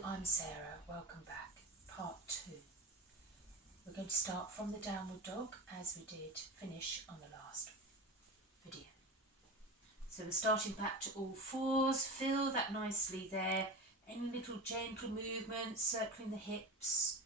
Hello, I'm Sarah. Welcome back. Part 2. We're going to start from the downward dog as we did finish on the last video. So we're starting back to all fours. Feel that nicely there. Any little gentle movements, circling the hips.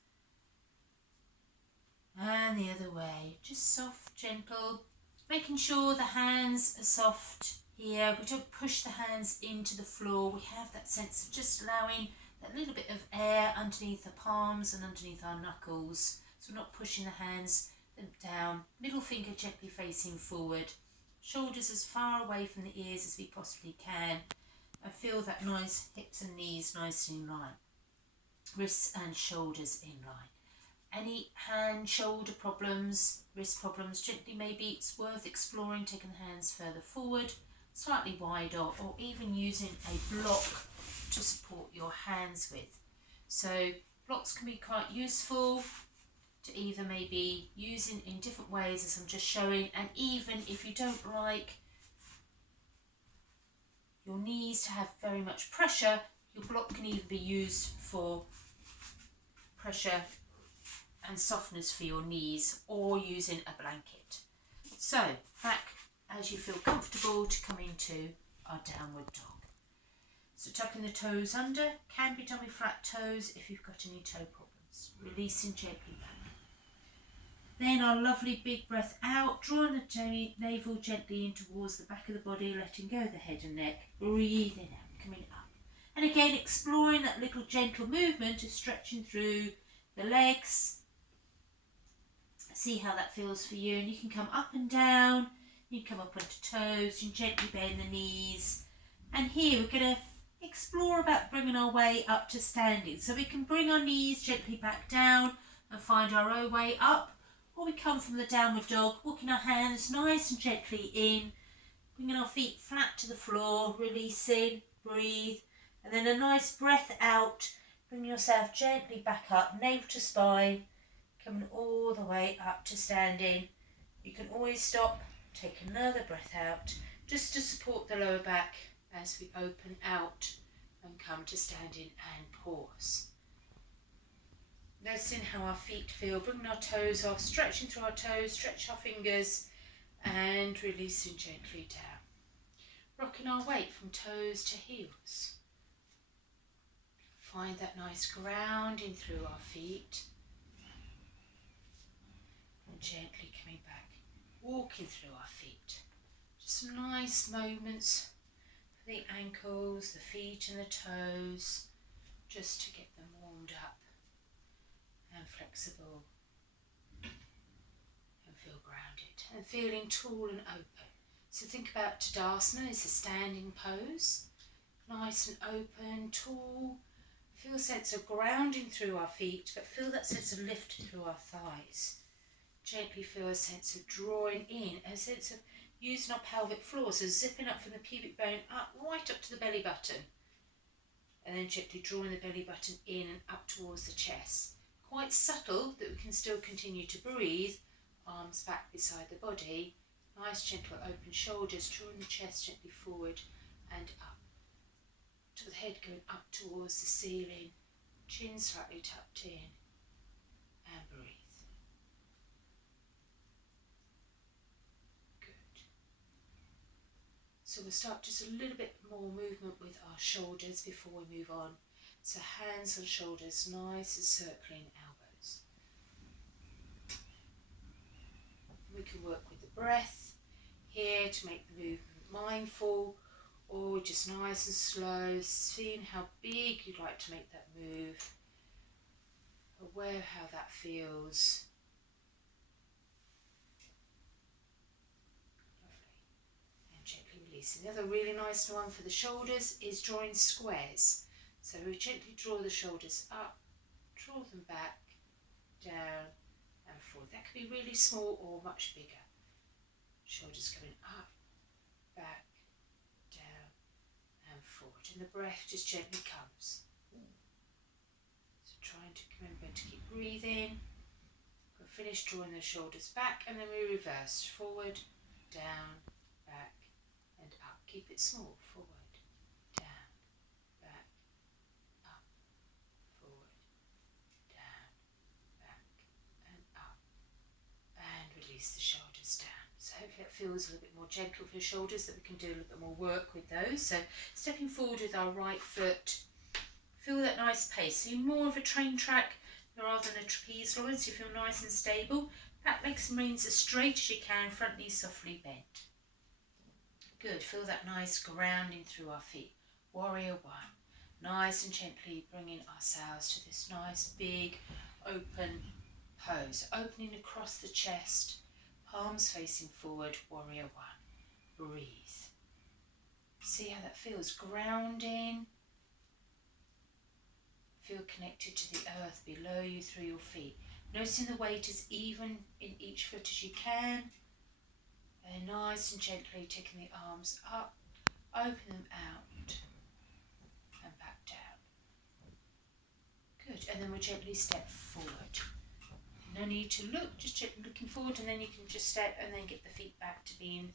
And the other way. Just soft, gentle. Making sure the hands are soft here. We don't push the hands into the floor. We have that sense of just allowing that little bit of air underneath the palms and underneath our knuckles. So we're not pushing the hands down. Middle finger gently facing forward. Shoulders as far away from the ears as we possibly can. And feel that nice hips and knees nicely in line. Wrists and shoulders in line. Any hand, shoulder problems, wrist problems, gently maybe it's worth exploring taking the hands further forward, slightly wider, or even using a block to support your hands with. So blocks can be quite useful to either maybe using in different ways as I'm just showing, and even if you don't like your knees to have very much pressure, your block can even be used for pressure and softness for your knees, or using a blanket. So back as you feel comfortable to come into our downward dog. So tucking the toes under, can be done with flat toes if you've got any toe problems. Releasing gently back. Then our lovely big breath out, drawing the navel gently in towards the back of the body, letting go of the head and neck. Breathing out, coming up. And again exploring that little gentle movement of stretching through the legs. See how that feels for you, and you can come up and down, you can come up onto toes, you can gently bend the knees. And here we're going to explore about bringing our way up to standing. So we can bring our knees gently back down and find our own way up, or we come from the downward dog, walking our hands nice and gently in, bringing our feet flat to the floor, releasing, breathe, and then a nice breath out, bring yourself gently back up, navel to spine, coming all the way up to standing. You can always stop, take another breath out, just to support the lower back as we open out and come to standing and pause. Noticing how our feet feel, bringing our toes off, stretching through our toes, stretch our fingers and releasing gently down. Rocking our weight from toes to heels. Find that nice grounding through our feet. And gently coming back, walking through our feet. Just some nice moments for the ankles, the feet and the toes, just to get them warmed up and flexible and feel grounded and feeling tall and open. So think about Tadasana, it's a standing pose, nice and open, tall. Feel a sense of grounding through our feet, but feel that sense of lift through our thighs. Gently feel a sense of drawing in, a sense of using our pelvic floor, so zipping up from the pubic bone up, right up to the belly button. And then gently drawing the belly button in and up towards the chest. Quite subtle that we can still continue to breathe, arms back beside the body. Nice gentle open shoulders, drawing the chest gently forward and up. To the head going up towards the ceiling, chin slightly tucked in, and breathe. So we'll start just a little bit more movement with our shoulders before we move on. So hands on shoulders, nice and circling elbows. We can work with the breath here to make the movement mindful, or just nice and slow, seeing how big you'd like to make that move, aware of how that feels. The other really nice one for the shoulders is drawing squares. So we gently draw the shoulders up, draw them back, down and forward. That can be really small or much bigger. Shoulders coming up, back, down and forward. And the breath just gently comes. So trying to remember to keep breathing. We'll finish drawing the shoulders back, and then we reverse forward, down, back and up. Keep it small, forward, down, back, up, feels a little bit more gentle for your shoulders, that we can do a little bit more work with those. So stepping forward with our right foot, feel that nice pace. So you're more of a train track rather than a trapeze, Lawrence. You feel nice and stable. Back legs remains as straight as you can, front knees softly bent. Good, feel that nice grounding through our feet. Warrior one. Nice and gently bringing ourselves to this nice big open pose. Opening across the chest, palms facing forward, warrior one. Breathe. See how that feels, grounding. Feel connected to the earth below you through your feet. Noticing the weight as even in each foot as you can. And nice and gently taking the arms up, open them out and back down. Good, and then we'll gently step forward. No need to look, just gently looking forward, and then you can just step and then get the feet back to being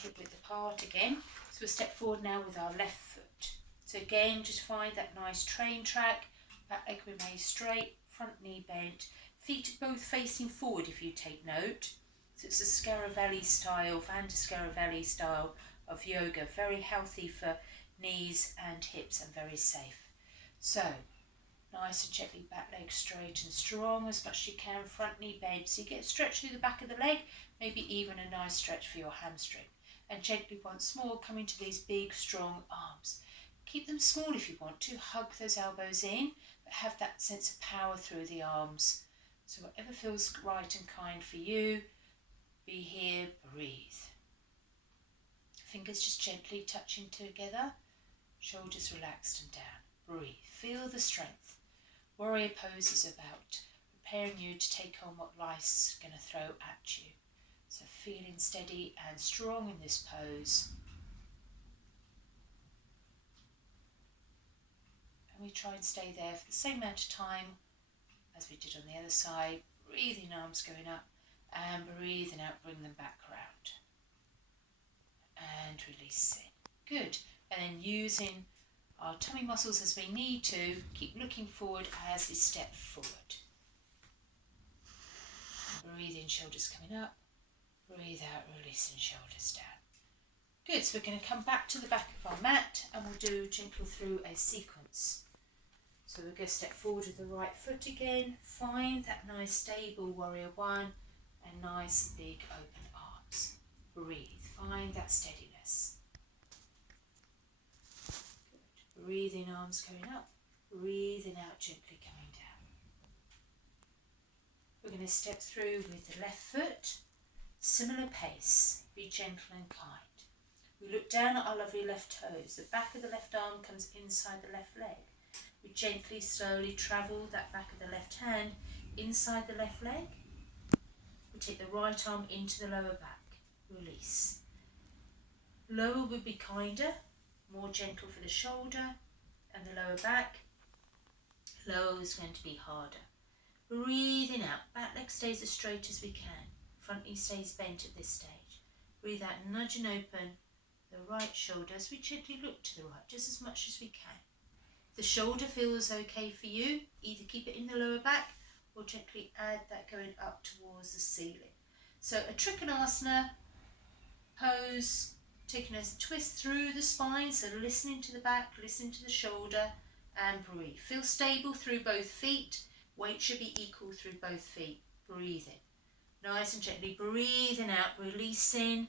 hip width apart again. So we'll step forward now with our left foot. So again, just find that nice train track, back leg remains straight, front knee bent, feet both facing forward if you take note. So it's a Scaravelli style, Van de Scaravelli style of yoga, very healthy for knees and hips and very safe. So nice and gently back leg straight and strong as much as you can, front knee bent. So you get a stretch through the back of the leg, maybe even a nice stretch for your hamstring. And gently once more coming to these big strong arms. Keep them small if you want to, hug those elbows in, but have that sense of power through the arms. So whatever feels right and kind for you, be here, breathe. Fingers just gently touching together, shoulders relaxed and down. Breathe, feel the strength. Warrior pose is about preparing you to take on what life's going to throw at you. So feeling steady and strong in this pose. And we try and stay there for the same amount of time as we did on the other side. Breathing, arms going up and breathing out, bring them back round. And releasing. Good. And then using our tummy muscles as we need to, keep looking forward as we step forward. Breathe in, shoulders coming up. Breathe out, releasing shoulders down. Good, so we're going to come back to the back of our mat and we'll do gentle through a sequence. So we're going to step forward with the right foot again. Find that nice stable warrior one and nice big open arms. Breathe, find that steadiness. Good. Breathing, arms going up. Breathing out, gently coming down. We're going to step through with the left foot. Similar pace, be gentle and kind. We look down at our lovely left toes. The back of the left arm comes inside the left leg. We gently, slowly travel that back of the left hand inside the left leg. We take the right arm into the lower back. Release. Lower would be kinder, more gentle for the shoulder and the lower back. Lower is going to be harder. Breathing out. Back leg stays as straight as we can. Front knee stays bent at this stage. Breathe out, nudging open the right shoulder as we gently look to the right, just as much as we can. If the shoulder feels okay for you, either keep it in the lower back or gently add that going up towards the ceiling. So a Trikonasana pose, taking a twist through the spine, so listening to the back, listening to the shoulder, and breathe. Feel stable through both feet. Weight should be equal through both feet. Breathing. Nice and gently breathing out, releasing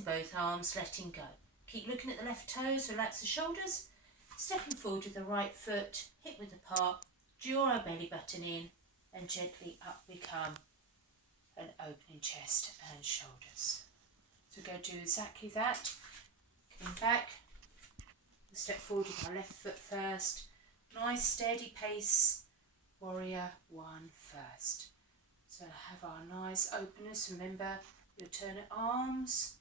both arms, letting go. Keep looking at the left toes, relax the shoulders, stepping forward with the right foot, hip width apart, draw our belly button in, and gently up we come, and opening chest and shoulders. So we're going to do exactly that. Coming back, we'll step forward with our left foot first. Nice steady pace, warrior one first. So have our nice openness. Remember your alternate arms.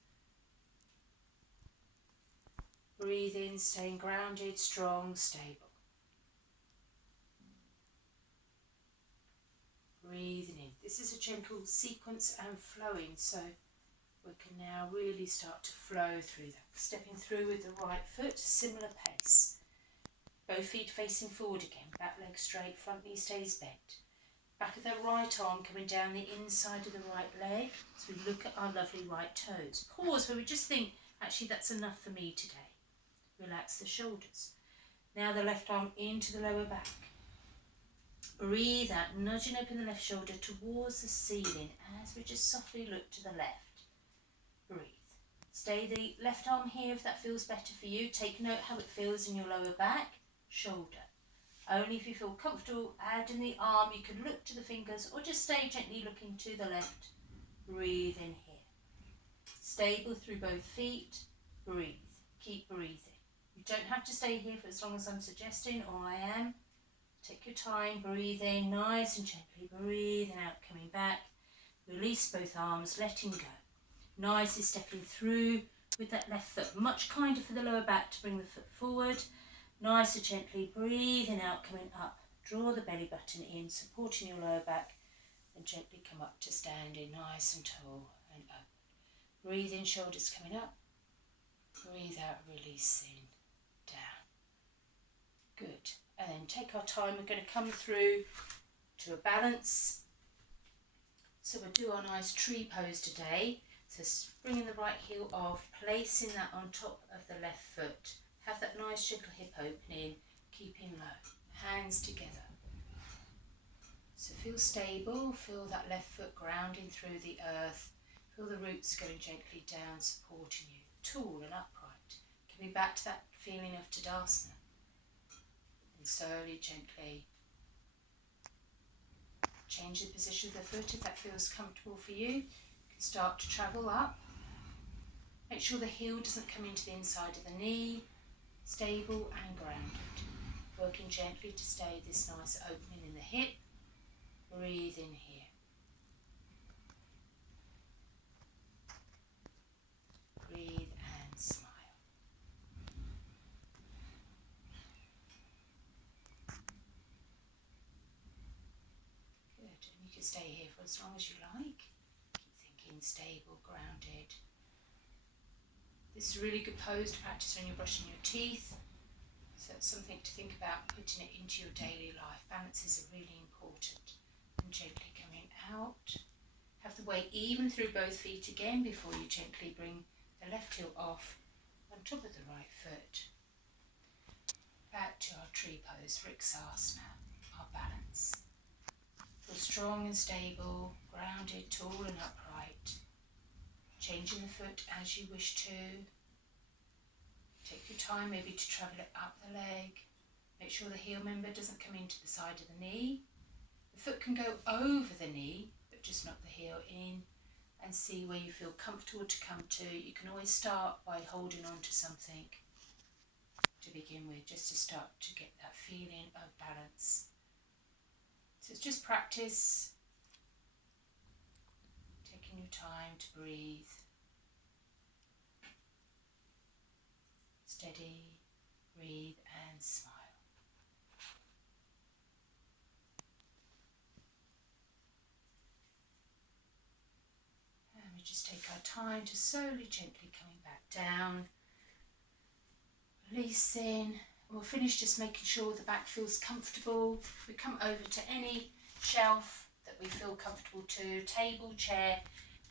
Breathing, staying grounded, strong, stable. Breathing in. This is a gentle sequence and flowing, so we can now really start to flow through that. Stepping through with the right foot, similar pace. Both feet facing forward again, back leg straight, front knee stays bent. Back of that right arm coming down the inside of the right leg. So we look at our lovely right toes. Pause where we just think, actually that's enough for me today. Relax the shoulders. Now the left arm into the lower back. Breathe out, nudging open the left shoulder towards the ceiling as we just softly look to the left. Breathe. Stay the left arm here if that feels better for you. Take note how it feels in your lower back, shoulder. Only if you feel comfortable adding the arm, you can look to the fingers or just stay gently looking to the left. Breathe in here. Stable through both feet. Breathe. Keep breathing. You don't have to stay here for as long as I'm suggesting or I am. Take your time, breathing nice and gently, breathing out, coming back. Release both arms, letting go. Nicely stepping through with that left foot. Much kinder for the lower back to bring the foot forward. Nice and gently, breathing out, coming up. Draw the belly button in, supporting your lower back. And gently come up to standing, nice and tall and up. Breathe in, shoulders coming up. Breathe out, releasing down. Good. And then take our time. We're going to come through to a balance. So we'll do our nice tree pose today. So bringing the right heel off, placing that on top of the left foot. Have that nice gentle hip opening, keeping low. Hands together. So feel stable, feel that left foot grounding through the earth. Feel the roots going gently down, supporting you. Tall and upright. Coming back to that feeling of Tadasana. And slowly, gently change the position of the foot if that feels comfortable for you. You can start to travel up. Make sure the heel doesn't come into the inside of the knee. Stable and grounded. Working gently to stay this nice opening in the hip. Breathe in here. Breathe and smile. Good. And you can stay here for as long as you like. Keep thinking stable, grounded. This is a really good pose to practice when you're brushing your teeth. So it's something to think about putting it into your daily life. Balances are really important. And gently coming out. Have the weight even through both feet again before you gently bring the left heel off on top of the right foot. Back to our tree pose, Trikonasana, our balance. Feel strong and stable, grounded, tall and upright. Changing the foot as you wish to. Take your time maybe to travel it up the leg. Make sure the heel member doesn't come into the side of the knee. The foot can go over the knee, but just knock the heel in and see where you feel comfortable to come to. You can always start by holding on to something to begin with, just to start to get that feeling of balance. So it's just practice. Taking your time to breathe. Steady, breathe and smile. And we just take our time to slowly, gently coming back down. Releasing. And we'll finish just making sure the back feels comfortable. We come over to any shelf that we feel comfortable to, table, chair.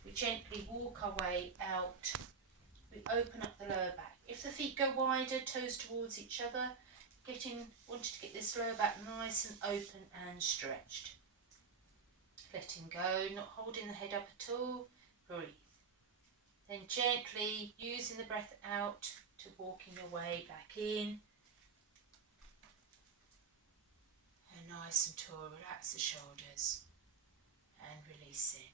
We gently walk our way out. We open up the lower back. If the feet go wider, toes towards each other, wanting to get this lower back nice and open and stretched. Letting go, not holding the head up at all. Breathe. Then gently using the breath out to walking your way back in. And nice and tall, relax the shoulders and releasing.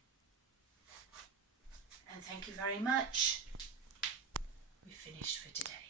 And thank you very much. We've finished for today.